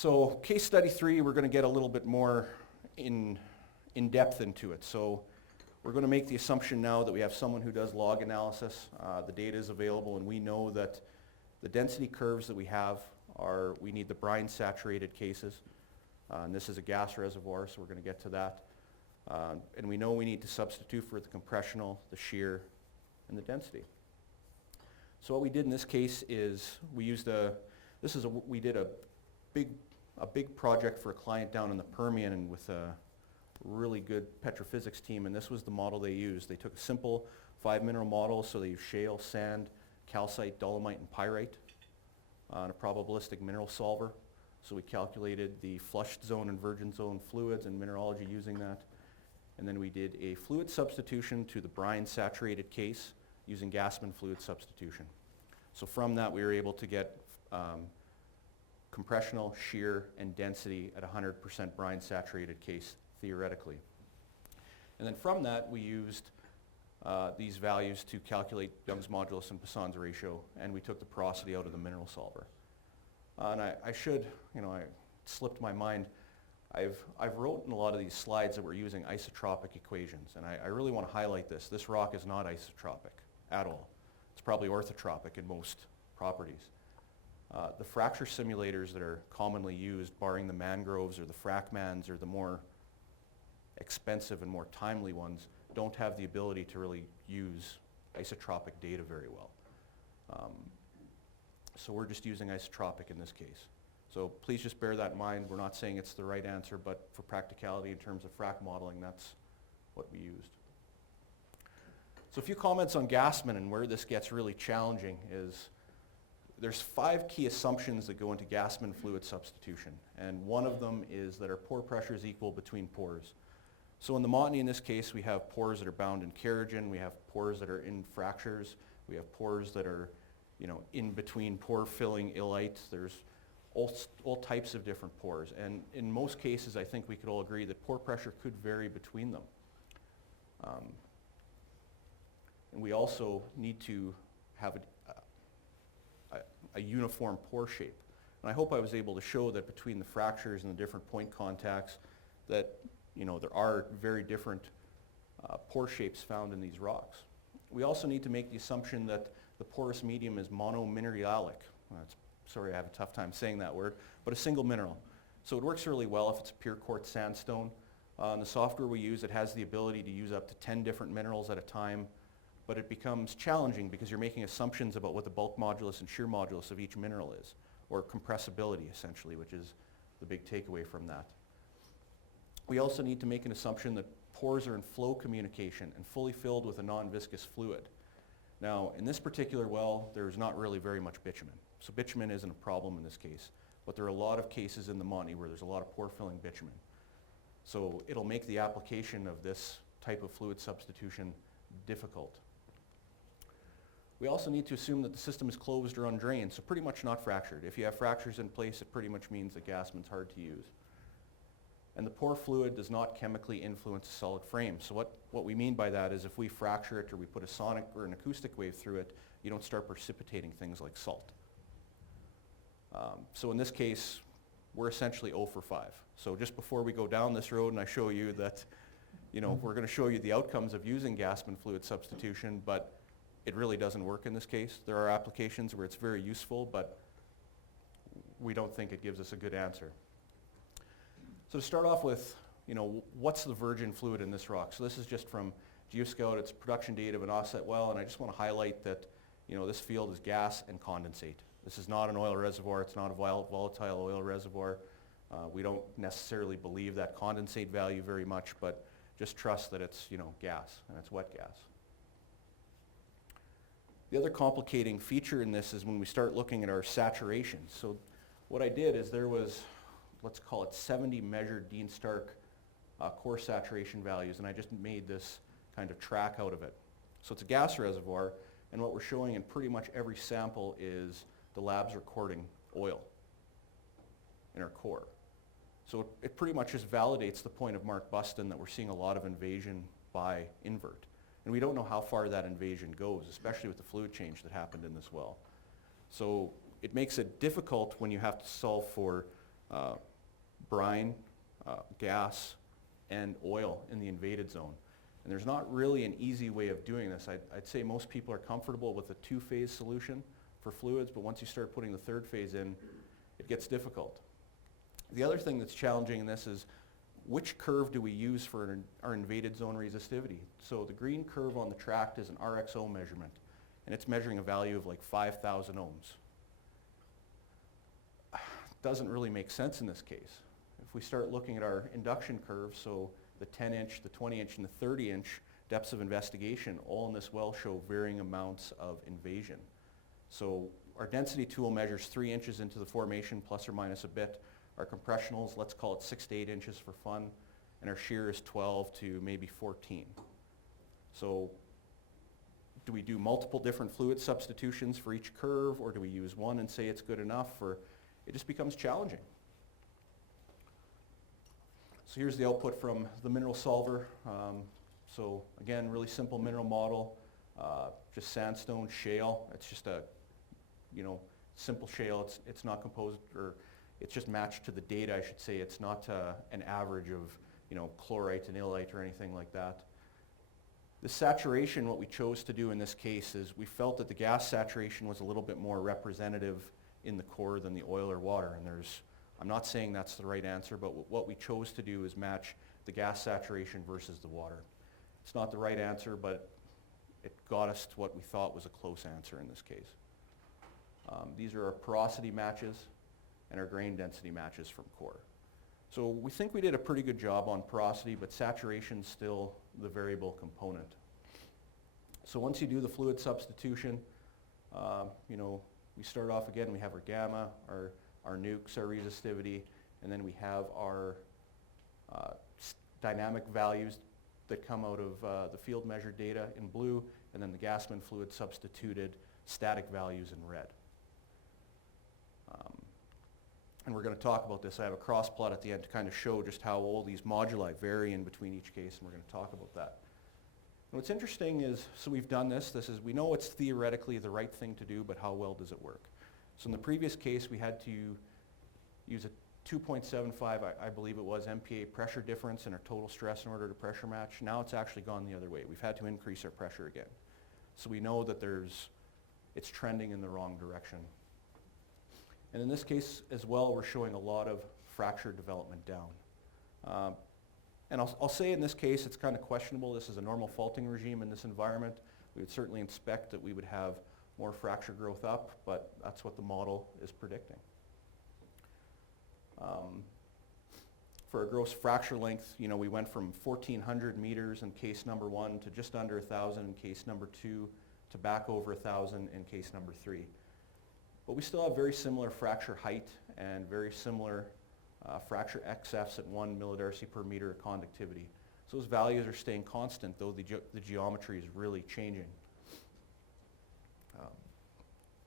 So case study 3, we're going to get a little bit more in depth into it. So we're going to make the assumption now that we have someone who does log analysis. The data is available, and we know that the density curves that we have we need the brine saturated cases. And this is a gas reservoir, so we're going to get to that. And we know we need to substitute for the compressional, the shear, and the density. So what we did in this case is we did a big project for a client down in the Permian and with a really good petrophysics team, and this was the model they used. They took a simple 5-mineral model, so they used shale, sand, calcite, dolomite, and pyrite on a probabilistic mineral solver. So we calculated the flushed zone and virgin zone fluids and mineralogy using that. And then we did a fluid substitution to the brine saturated case using Gassman fluid substitution. So from that we were able to get compressional, shear, and density at 100% brine saturated case theoretically. And then from that we used these values to calculate Young's modulus and Poisson's ratio, and we took the porosity out of the mineral solver. And it slipped my mind. I've wrote in a lot of these slides that we're using isotropic equations, and I really want to highlight this. This rock is not isotropic at all. It's probably orthotropic in most properties. The fracture simulators that are commonly used, barring the mangroves or the fracmans or the more expensive and more timely ones, don't have the ability to really use isotropic data very well. So we're just using isotropic in this case. So please just bear that in mind. We're not saying it's the right answer, but for practicality in terms of frac modeling, that's what we used. So a few comments on Gassman and where this gets really challenging is there's 5 key assumptions that go into Gassman fluid substitution, and one of them is that our pore pressure is equal between pores. So in the Montney in this case, we have pores that are bound in kerogen, we have pores that are in fractures, we have pores that are in between pore filling illite. There's all types of different pores, and in most cases I think we could all agree that pore pressure could vary between them. And we also need to have a uniform pore shape. And I hope I was able to show that between the fractures and the different point contacts that there are very different pore shapes found in these rocks. We also need to make the assumption that the porous medium is monomineralic. Sorry, I have a tough time saying that word, but a single mineral. So it works really well if it's pure quartz sandstone. In the software we use, it has the ability to use up to 10 different minerals at a time, but it becomes challenging because you're making assumptions about what the bulk modulus and shear modulus of each mineral is, or compressibility essentially, which is the big takeaway from that. We also need to make an assumption that pores are in flow communication and fully filled with a non-viscous fluid. Now, in this particular well, there's not really very much bitumen. So bitumen isn't a problem in this case, but there are a lot of cases in the Montney where there's a lot of pore-filling bitumen. So it'll make the application of this type of fluid substitution difficult. We also need to assume that the system is closed or undrained, so pretty much not fractured. If you have fractures in place, it pretty much means that Gassman's hard to use. And the pore fluid does not chemically influence a solid frame. So what we mean by that is if we fracture it or we put a sonic or an acoustic wave through it, you don't start precipitating things like salt. So in this case, we're essentially 0 for 5. So just before we go down this road and I show you that, we're going to show you the outcomes of using Gassman fluid substitution, but it really doesn't work in this case. There are applications where it's very useful, but we don't think it gives us a good answer. So to start off with, what's the virgin fluid in this rock? So this is just from GeoScout. It's production data of an offset well, and I just want to highlight that, this field is gas and condensate. This is not an oil reservoir. It's not a volatile oil reservoir. We don't necessarily believe that condensate value very much, but just trust that it's, gas, and it's wet gas. The other complicating feature in this is when we start looking at our saturation. So what I did is there was, let's call it 70 measured Dean Stark core saturation values, and I just made this kind of track out of it. So it's a gas reservoir, and what we're showing in pretty much every sample is the lab's recording oil in our core. So it pretty much just validates the point of Mark Buston that we're seeing a lot of invasion by invert. And we don't know how far that invasion goes, especially with the fluid change that happened in this well. So it makes it difficult when you have to solve for brine, gas, and oil in the invaded zone. And there's not really an easy way of doing this. I'd say most people are comfortable with a two-phase solution for fluids, but once you start putting the third phase in, it gets difficult. The other thing that's challenging in this is which curve do we use for our invaded zone resistivity? So the green curve on the tract is an RXO measurement, and it's measuring a value of like 5,000 ohms. Doesn't really make sense in this case. If we start looking at our induction curve, so the 10-inch, the 20-inch, and the 30-inch depths of investigation, all in this well show varying amounts of invasion. So our density tool measures 3 inches into the formation, plus or minus a bit. Our compressionals, let's call it 6 to 8 inches for fun, and our shear is 12 to maybe 14. So do we do multiple different fluid substitutions for each curve, or do we use one and say it's good enough? Or it just becomes challenging. So here's the output from the mineral solver. So again, really simple mineral model, just sandstone, shale. It's just a, simple shale. It's not composed, or it's just matched to the data, I should say. It's not an average of, chlorite and illite or anything like that. The saturation, what we chose to do in this case is we felt that the gas saturation was a little bit more representative in the core than the oil or water. And I'm not saying that's the right answer, but what we chose to do is match the gas saturation versus the water. It's not the right answer, but it got us to what we thought was a close answer in this case. These are our porosity matches and our grain density matches from core. So we think we did a pretty good job on porosity, but saturation's still the variable component. So once you do the fluid substitution, we start off again, we have our gamma, our nukes, our resistivity, and then we have our dynamic values that come out of the field measured data in blue, and then the Gassman fluid substituted static values in red. And we're going to talk about this. I have a cross plot at the end to kind of show just how all these moduli vary in between each case, and we're going to talk about that. And what's interesting is, so we've done this. We know it's theoretically the right thing to do, but how well does it work? So in the previous case, we had to use a 2.75, I believe it was, MPa pressure difference in our total stress in order to pressure match. Now it's actually gone the other way. We've had to increase our pressure again. So we know that it's trending in the wrong direction. And in this case as well, we're showing a lot of fracture development down. And I'll say in this case, it's kind of questionable. This is a normal faulting regime in this environment. We would certainly expect that we would have more fracture growth up, but that's what the model is predicting. For a gross fracture length, we went from 1,400 meters in case number 1 to just under 1,000 in case number 2 to back over 1,000 in case number 3. But we still have very similar fracture height and very similar fracture XFs at 1 millidarcy per meter of conductivity. So those values are staying constant, though the geometry is really changing.